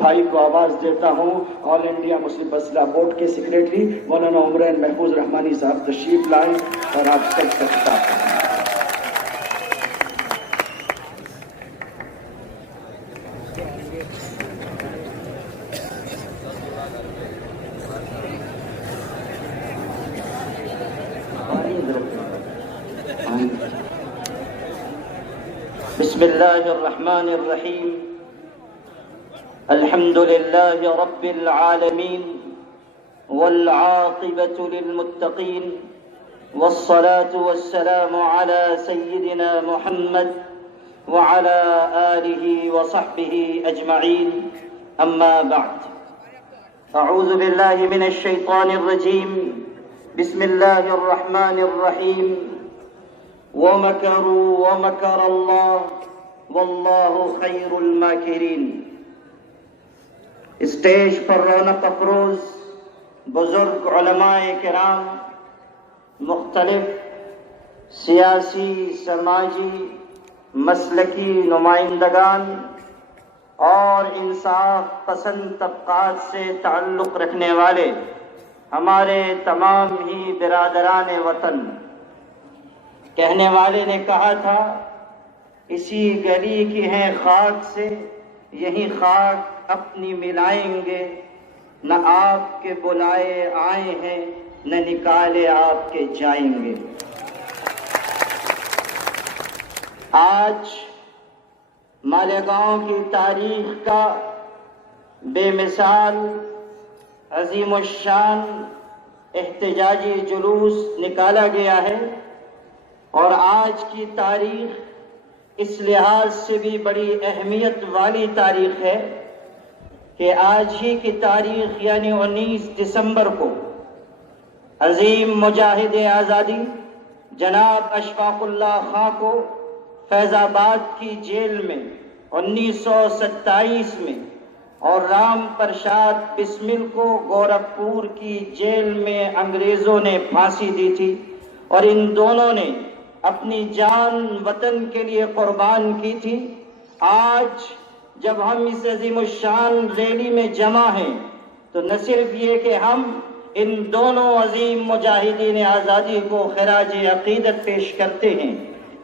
بھائی کو آواز دیتا ہوں آل انڈیا مسلم مسئلہ بورڈ کے سیکریٹری مولانا عمران محفوظ رحمانی صاحب تشریف لائیں اور آپ سب کا خطاب کریں۔ بسم اللہ الرحمن الرحیم الحمد للہ رب العالمین والعاقبۃ للمتقین والصلاة والسلام علی سیدنا محمد وعلی آلہ وصحبہ اجمعین اما بعد اعوذ باللہ من الشیطان الرجیم بسم اللہ الرحمن الرحیم وَمَكَرُوا وَمَكَرَ اللَّهُ وَاللَّهُ خَيْرُ الْمَاكِرِينَ۔ اسٹیج پر رونق افروز بزرگ علماء کرام، مختلف سیاسی، سماجی، مسلکی نمائندگان اور انصاف پسند طبقات سے تعلق رکھنے والے ہمارے تمام ہی برادران وطن، کہنے والے نے کہا تھا اسی گلی کی ہیں خاک سے، یہی خاک اپنی ملائیں گے، نہ آپ کے بلائے آئے ہیں نہ نکالے آپ کے جائیں گے۔ آج مالیگاؤں کی تاریخ کا بے مثال عظیم الشان احتجاجی جلوس نکالا گیا ہے، اور آج کی تاریخ اس لحاظ سے بھی بڑی اہمیت والی تاریخ ہے کہ آج ہی کی تاریخ یعنی 19 دسمبر کو عظیم مجاہد آزادی جناب اشفاق اللہ خاں کو فیض آباد کی جیل میں 1927 میں اور رام پرشاد بسمل کو گورکھپور کی جیل میں انگریزوں نے پھانسی دی تھی، اور ان دونوں نے اپنی جان وطن کے لیے قربان کی تھی۔ آج جب ہم اس عظیم الشان ریلی میں جمع ہیں تو نہ صرف یہ کہ ہم ان دونوں عظیم مجاہدین آزادی کو خراج عقیدت پیش کرتے ہیں،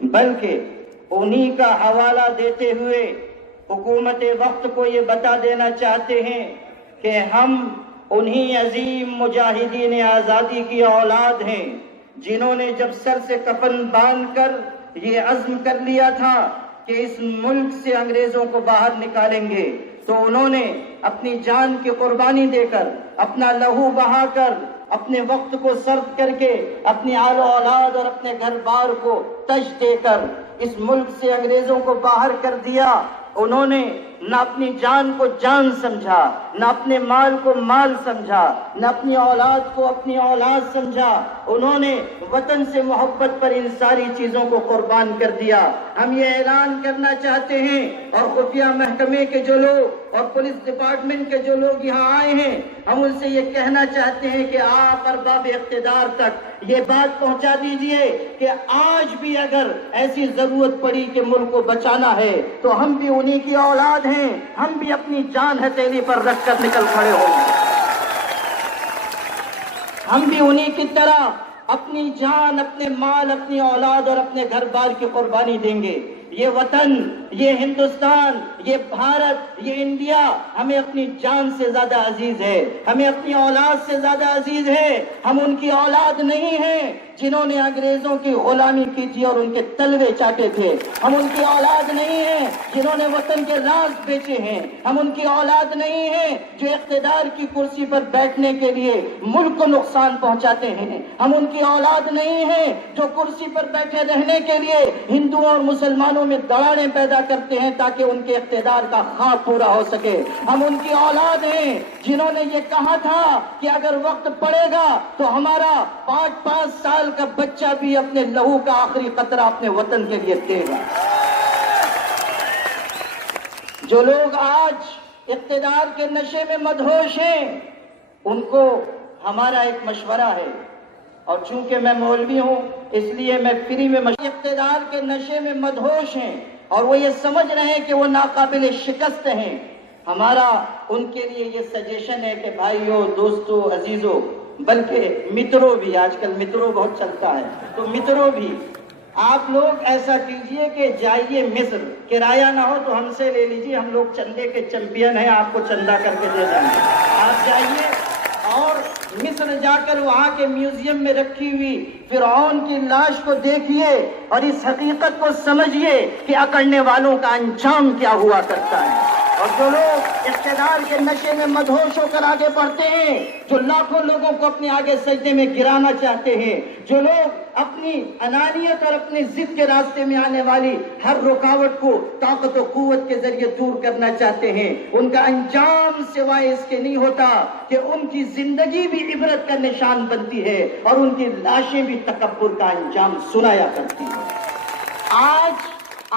بلکہ انہی کا حوالہ دیتے ہوئے حکومت وقت کو یہ بتا دینا چاہتے ہیں کہ ہم انہی عظیم مجاہدین آزادی کی اولاد ہیں جنہوں نے جب سر سے کفن باندھ کر یہ عزم کر لیا تھا کہ اس ملک سے انگریزوں کو باہر نکالیں گے، تو انہوں نے اپنی جان کی قربانی دے کر، اپنا لہو بہا کر، اپنے وقت کو صرف کر کے، اپنی آل و اولاد اور اپنے گھر بار کو تج دے کر اس ملک سے انگریزوں کو باہر کر دیا۔ انہوں نے نہ اپنی جان کو جان سمجھا، نہ اپنے مال کو مال سمجھا، نہ اپنی اولاد کو اپنی اولاد سمجھا، انہوں نے وطن سے محبت پر ان ساری چیزوں کو قربان کر دیا۔ ہم یہ اعلان کرنا چاہتے ہیں، اور خفیہ محکمے کے جو لوگ اور پولیس ڈپارٹمنٹ کے جو لوگ یہاں آئے ہیں، ہم ان سے یہ کہنا چاہتے ہیں کہ آپ ارباب اقتدار تک یہ بات پہنچا دیجئے کہ آج بھی اگر ایسی ضرورت پڑی کہ ملک کو بچانا ہے تو ہم بھی انہی کی اولاد ہیں، ہم بھی اپنی جان ہتھیلی پر رکھ کر نکل کھڑے ہوں گے، ہم بھی انہی کی طرح اپنی جان، اپنے مال، اپنی اولاد اور اپنے گھر بار کی قربانی دیں گے۔ یہ وطن، یہ ہندوستان، یہ بھارت، یہ انڈیا ہمیں اپنی جان سے زیادہ عزیز ہے، ہمیں اپنی اولاد سے زیادہ عزیز ہے۔ ہم ان کی اولاد نہیں ہیں جنہوں نے انگریزوں کی غلامی کی تھی اور ان کے تلوے چاٹے تھے، ہم ان کی اولاد نہیں ہیں جنہوں نے وطن کے راز بیچے ہیں، ہم ان کی اولاد نہیں ہیں جو اقتدار کی کرسی پر بیٹھنے کے لیے ملک کو نقصان پہنچاتے ہیں، ہم ان کی اولاد نہیں ہیں جو کرسی پر بیٹھے رہنے کے لیے ہندوؤں اور مسلمانوں میں دراڑیں پیدا کرتے ہیں تاکہ ان کے اقتدار کا خواب پورا ہو سکے۔ ہم ان کی اولاد ہیں جنہوں نے یہ کہا تھا کہ اگر وقت پڑے گا تو ہمارا 5 سال کا بچہ بھی اپنے لہو کا آخری قطرہ اپنے وطن کے لیے دے گا۔ جو لوگ آج اقتدار کے نشے میں مدہوش ہیں، ان کو ہمارا ایک مشورہ ہے، اور چونکہ میں مولوی ہوں اس لیے میں فری میں اقتدار کے نشے میں مدہوش ہیں اور وہ یہ سمجھ رہے ہیں کہ وہ ناقابل شکست ہیں، ہمارا ان کے لیے یہ سجیشن ہے کہ بھائیوں، دوستوں، عزیزوں، بلکہ متروں بھی، آج کل متروں بہت چلتا ہے، تو متروں بھی آپ لوگ ایسا کیجئے کہ جائیے مصر، کرایہ نہ ہو تو ہم سے لے لیجئے، ہم لوگ چندے کے چیمپئن ہیں، آپ کو چندہ کر کے دے دیں گے۔ آپ جائیے اور مصر جا کر وہاں کے میوزیم میں رکھی ہوئی فرعون کی لاش کو دیکھیے اور اس حقیقت کو سمجھیے کہ اکڑنے والوں کا انجام کیا ہوا کرتا ہے۔ اور جو لوگ اقتدار کے نشے میں مدہوش ہو کر آگے بڑھتے ہیں، جو لاکھوں لوگوں کو اپنے آگے سجدے میں گرانا چاہتے ہیں، جو لوگ اپنی انانیت اور اپنی ضد کے راستے میں آنے والی ہر رکاوٹ کو طاقت و قوت کے ذریعے دور کرنا چاہتے ہیں، ان کا انجام سوائے اس کے نہیں ہوتا کہ ان کی زندگی بھی عبرت کا نشان بنتی ہے اور ان کی لاشیں بھی تکبر کا انجام سنایا کرتی ہیں۔ آج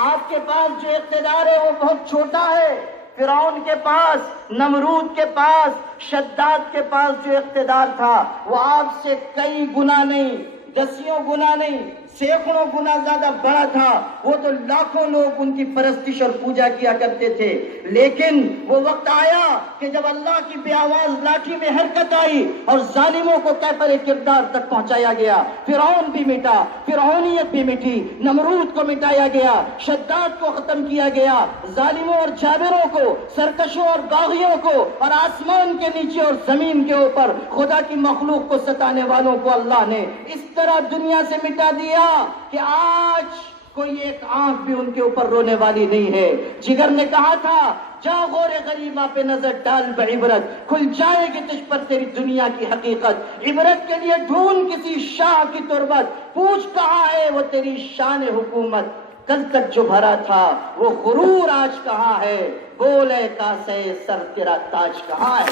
آپ کے پاس جو اقتدار ہے وہ بہت چھوٹا ہے۔ فرعون کے پاس، نمرود کے پاس، شداد کے پاس جو اقتدار تھا وہ آپ سے کئی گنا نہیں، دسیوں گنا نہیں، سینکڑوں گنا زیادہ بڑا تھا۔ وہ تو لاکھوں لوگ ان کی پرستش اور پوجا کیا کرتے تھے، لیکن وہ وقت آیا کہ جب اللہ کی بے آواز لاٹھی میں حرکت آئی اور ظالموں کو کیفر کردار تک پہنچایا گیا، فرعون بھی مٹا، فرعونیت بھی مٹی، نمرود کو مٹایا گیا، شداد کو ختم کیا گیا، ظالموں اور جابروں کو، سرکشوں اور باغیوں کو، اور آسمان کے نیچے اور زمین کے اوپر خدا کی مخلوق کو ستانے والوں کو اللہ نے اس طرح دنیا سے مٹا دیا کہ آج کوئی ایک آنکھ بھی ان کے اوپر رونے والی نہیں ہے۔ جگر نے کہا تھا، جا غور غریبہ پہ نظر ڈال بعبرت، کھل جائے گی تجھ پر تیری دنیا کی حقیقت۔ عبرت کے لیے ڈھونڈ کسی شاہ کی تربت، پوچھ کہاں ہے وہ تیری شان حکومت۔ کل تک جو بھرا تھا وہ غرور آج کہاں ہے، بولے کاسے سر تیرا تاج کہاں ہے۔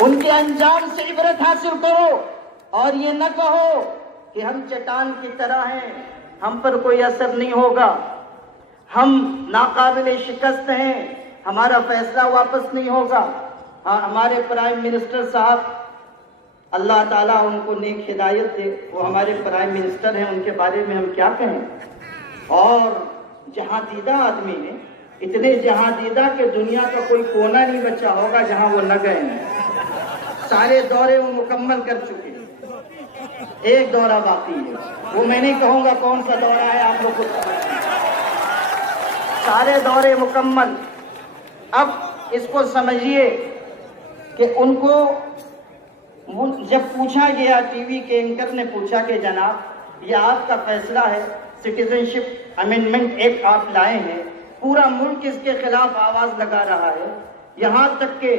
ان کے انجام سے عبرت حاصل کرو اور یہ نہ کہو کہ ہم چٹان کی طرح ہیں، ہم پر کوئی اثر نہیں ہوگا، ہم ناقابل شکست ہیں، ہمارا فیصلہ واپس نہیں ہوگا۔ ہاں، ہمارے پرائم منسٹر صاحب، اللہ تعالیٰ ان کو نیک ہدایت دے، وہ ہمارے پرائم منسٹر ہیں، ان کے بارے میں ہم کیا کہیں، اور جہاں دیدہ آدمی ہیں، اتنے جہاں دیدہ کہ دنیا کا کوئی کونا نہیں بچا ہوگا جہاں وہ نہ گئے ہیں۔ سارے دورے وہ مکمل کر چکے، ایک دورہ باقی ہے، وہ میں نہیں کہوں گا کون سا دورہ ہے، آپ لوگ کو سارے دورے مکمل۔ اب اس کو سمجھیے کہ ان کو جب پوچھا گیا، ٹی وی کے اینکر نے پوچھا کہ جناب یہ آپ کا فیصلہ ہے، سٹیزن شپ امینڈمنٹ ایکٹ آپ لائے ہیں، پورا ملک اس کے خلاف آواز لگا رہا ہے، یہاں تک کہ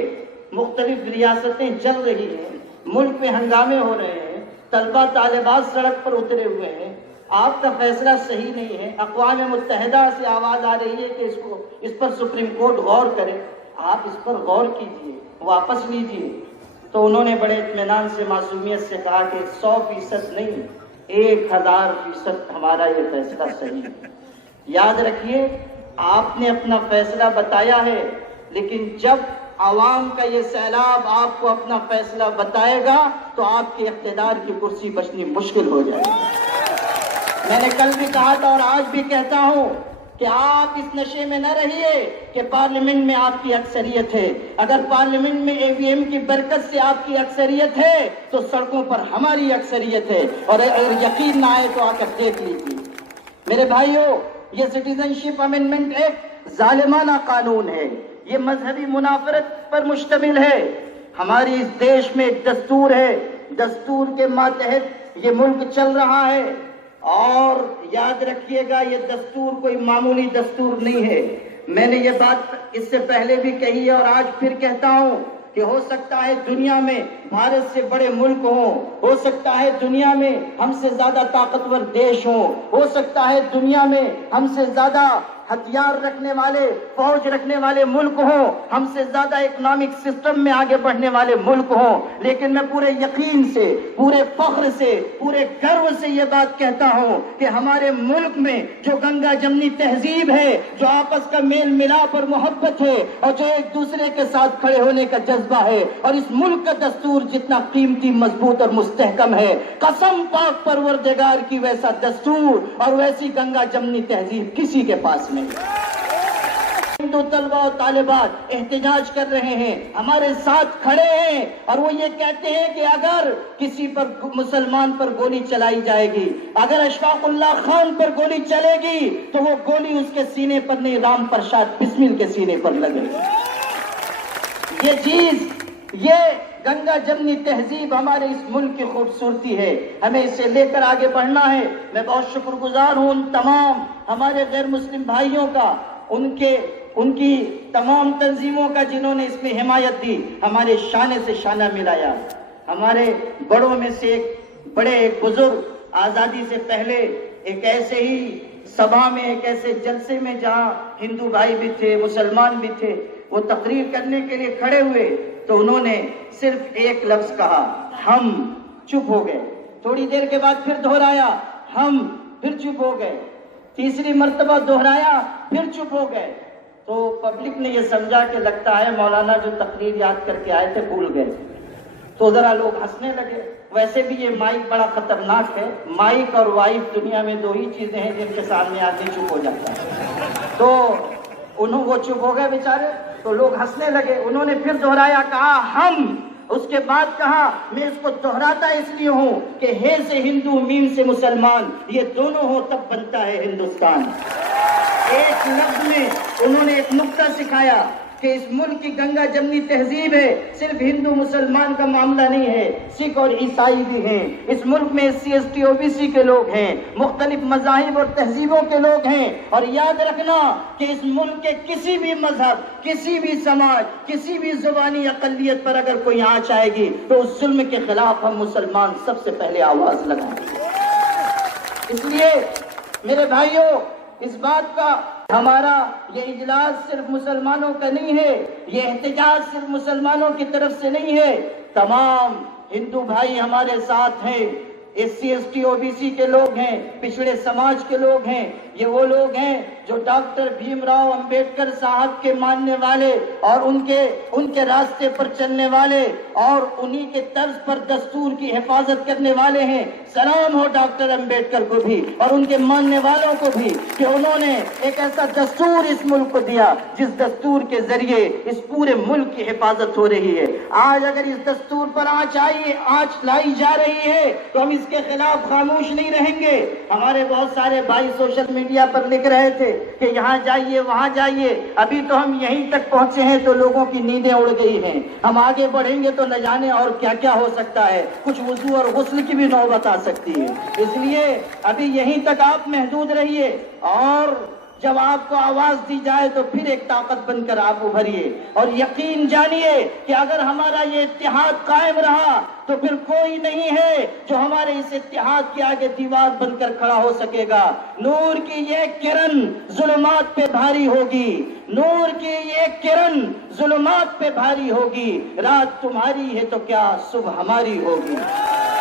مختلف ریاستیں جل رہی ہیں، ملک میں ہنگامے ہو رہے ہیں، طلبہ طالبات سڑک پر اترے ہوئے ہیں، آپ کا فیصلہ صحیح نہیں ہے، اقوام متحدہ سے آواز آ رہی ہے کہ اس پر سپریم کورٹ غور کرے، آپ اس پر غور کیجئے، واپس لیجئے۔ تو انہوں نے بڑے اطمینان سے، معصومیت سے کہا کہ 100% نہیں، 1000% ہمارا یہ فیصلہ صحیح ہے۔ یاد رکھیے، آپ نے اپنا فیصلہ بتایا ہے، لیکن جب عوام کا یہ سیلاب آپ کو اپنا فیصلہ بتائے گا تو آپ کے اقتدار کی کرسی بچنی مشکل ہو جائے گی۔ میں نے کل بھی کہا تھا اور آج بھی کہتا ہوں کہ آپ اس نشے میں نہ رہیے کہ پارلیمنٹ میں آپ کی اکثریت ہے۔ اگر پارلیمنٹ میں اے وی ایم کی برکت سے آپ کی اکثریت ہے تو سڑکوں پر ہماری اکثریت ہے، اور اگر یقین نہ آئے تو آ کر دیکھ لیجیے۔ میرے بھائیوں، یہ سٹیزن شپ امینڈمنٹ ایکٹ ظالمانہ قانون ہے، یہ مذہبی منافرت پر مشتمل ہے۔ ہماری اس دیش میں ایک دستور ہے، دستور کے ماتحت یہ ملک چل رہا ہے، اور یاد رکھیے گا یہ دستور کوئی معمولی دستور نہیں ہے۔ میں نے یہ بات اس سے پہلے بھی کہی ہے اور آج پھر کہتا ہوں کہ ہو سکتا ہے دنیا میں بھارت سے بڑے ملک ہوں، ہو سکتا ہے دنیا میں ہم سے زیادہ طاقتور دیش ہوں، ہو سکتا ہے دنیا میں ہم سے زیادہ ہتھیار رکھنے والے، فوج رکھنے والے ملک ہوں، ہم سے زیادہ اکنامک سسٹم میں آگے بڑھنے والے ملک ہوں، لیکن میں پورے یقین سے، پورے فخر سے، پورے گرو سے یہ بات کہتا ہوں کہ ہمارے ملک میں جو گنگا جمنی تہذیب ہے، جو آپس کا میل ملاپ اور محبت ہے، اور جو ایک دوسرے کے ساتھ کھڑے ہونے کا جذبہ ہے، اور اس ملک کا دستور جتنا قیمتی، مضبوط اور مستحکم ہے، قسم پاک پروردگار کی ویسا دستور اور ویسی گنگا جمنی تہذیب کسی کے پاس نہیں۔ ہندو طلبہ و طالبات احتجاج کر رہے ہیں، ہمارے ساتھ کھڑے ہیں، اور وہ یہ کہتے ہیں کہ اگر کسی پر مسلمان پر گولی چلائی جائے گی، اگر اشفاق اللہ خان پر گولی چلے گی تو وہ گولی اس کے سینے پر نہیں، رام پرساد بسمل کے سینے پر لگے گی۔ یہ چیز، یہ گنگا جمنی تہذیب ہمارے اس ملک کی خوبصورتی ہے، ہمیں اسے لے کر آگے بڑھنا ہے۔ میں بہت شکر گزار ہوں ان تمام ہمارے غیر مسلم بھائیوں کا، ان کی تمام تنظیموں کا جنہوں نے اس میں حمایت دی، ہمارے شانے سے شانہ ملایا۔ ہمارے بڑوں میں سے ایک بزرگ آزادی سے پہلے ایک ایسے ہی سبھا میں، ایک ایسے جلسے میں جہاں ہندو بھائی بھی تھے، مسلمان بھی تھے، وہ تقریر کرنے کے لیے کھڑے ہوئے تو انہوں نے صرف ایک لفظ کہا، ہم۔ چپ ہو گئے، تھوڑی دیر کے بعد پھر دہرایا، ہم، پھر چپ ہو گئے، تیسری مرتبہ دہرایا، پھر چپ ہو گئے۔ تو پبلک نے یہ سمجھا کہ لگتا ہے مولانا جو تقریر یاد کر کے آئے تھے بھول گئے، تو ذرا لوگ ہنسنے لگے۔ ویسے بھی یہ مائک بڑا خطرناک ہے، مائک اور وائف دنیا میں دو ہی چیزیں ہیں جن کے سامنے آدمی چپ ہو جاتا ہے۔ تو وہ چپ ہو گئے بیچارے، تو لوگ ہنسنے لگے۔ انہوں نے پھر دہرایا، کہا ہم، اس کے بعد کہا میں اس کو دہراتا اس لیے ہوں کہ ہے سے ہندو میم سے مسلمان، یہ دونوں ہو تب بنتا ہے ہندوستان۔ ایک لفظ میں انہوں نے ایک نقطہ سکھایا کہ اس ملک کی گنگا جمنی تہذیب ہے، صرف ہندو مسلمان کا معاملہ نہیں ہے، سکھ اور عیسائی بھی ہیں اس ملک میں، SC ST OBC کے لوگ ہیں، مختلف مذاہب اور تہذیبوں کے لوگ ہیں۔ اور یاد رکھنا کہ اس ملک کے کسی بھی مذہب، کسی بھی سماج، کسی بھی زبانی اقلیت پر اگر کوئی آنچ آئے گی تو اس ظلم کے خلاف ہم مسلمان سب سے پہلے آواز لگائیں گے۔ اس لیے میرے بھائیوں، اس بات کا ہمارا یہ اجلاس صرف مسلمانوں کا نہیں ہے، یہ احتجاج صرف مسلمانوں کی طرف سے نہیں ہے، تمام ہندو بھائی ہمارے ساتھ ہیں، SC ST OBC کے لوگ ہیں، پچھڑے سماج کے لوگ ہیں، یہ وہ لوگ ہیں جو ڈاکٹر بھیم راؤ امبیڈکر صاحب کے ماننے والے اور ان کے راستے پر چلنے والے اور انہی کے طرز پر دستور کی حفاظت کرنے والے ہیں۔ سلام ہو ڈاکٹر امبیڈکر کو بھی اور ان کے ماننے والوں کو بھی کہ انہوں نے ایک ایسا دستور اس ملک کو دیا جس دستور کے ذریعے اس پورے ملک کی حفاظت ہو رہی ہے۔ آج اگر اس دستور پر آنچ لائی جا رہی ہے تو ہم اس کے خلاف خاموش نہیں رہیں گے۔ ہمارے بہت سارے بھائی سوشل میڈیا پر لکھ رہے تھے کہ یہاں جائیے وہاں جائیے، ابھی تو ہم یہیں تک پہنچے ہیں تو لوگوں کی نیندیں اڑ گئی ہیں، ہم آگے بڑھیں گے تو نہ جانے اور کیا کیا ہو سکتا ہے، کچھ وضو اور غسل کی بھی نوبت آ سکتی ہے۔ اس لیے ابھی یہیں تک آپ محدود رہیے، اور جب آپ کو آواز دی جائے تو پھر ایک طاقت بن کر آپ ابھریے، اور یقین جانیے کہ اگر ہمارا یہ اتحاد قائم رہا تو پھر کوئی نہیں ہے جو ہمارے اس اتحاد کے آگے دیوار بن کر کھڑا ہو سکے گا۔ نور کی یہ کرن ظلمات پہ بھاری ہوگی، نور کی یہ کرن ظلمات پہ بھاری ہوگی، رات تمہاری ہے تو کیا صبح ہماری ہوگی۔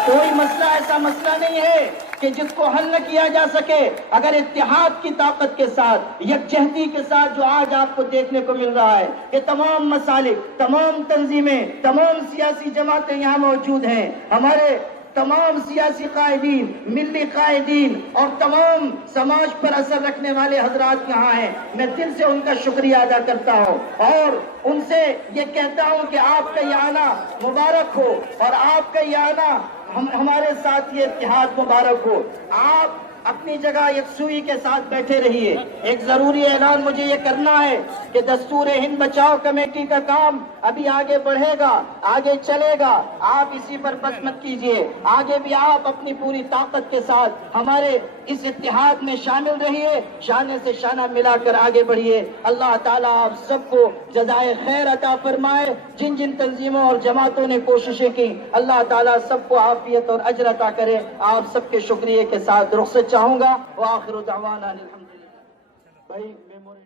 کوئی مسئلہ ایسا مسئلہ نہیں ہے کہ جس کو حل نہ کیا جا سکے، اگر اتحاد کی طاقت کے ساتھ، یکجہتی کے ساتھ جو آج آپ کو دیکھنے کو مل رہا ہے، یہ تمام مسالک، تمام تنظیمیں، تمام سیاسی جماعتیں یہاں موجود ہیں، ہمارے تمام سیاسی قائدین، ملی قائدین اور تمام سماج پر اثر رکھنے والے حضرات یہاں ہیں، میں دل سے ان کا شکریہ ادا کرتا ہوں اور ان سے یہ کہتا ہوں کہ آپ کا یہ آنا مبارک ہو، اور آپ کا یہ آنا ہمارے ساتھ یہ اتحاد مبارک ہو۔ آپ اپنی جگہ یکسوئی کے ساتھ بیٹھے رہیے۔ ایک ضروری اعلان مجھے یہ کرنا ہے کہ دستور ہند بچاؤ کمیٹی کا کام ابھی آگے بڑھے گا، آگے چلے گا، آپ اسی پر بس مت کیجیے، آگے بھی آپ اپنی پوری طاقت کے ساتھ ہمارے اس اتحاد میں شامل رہیے، شانے سے شانہ ملا کر آگے بڑھیے۔ اللہ تعالیٰ آپ سب کو جزائے خیر عطا فرمائے۔ جن جن تنظیموں اور جماعتوں نے کوششیں کی، اللہ تعالیٰ سب کو عافیت اور اجر عطا کرے۔ آپ سب کے شکریہ کے ساتھ رخصت چاہوں گا۔ وآخر دعوانا الحمدللہ۔ بھائی میموری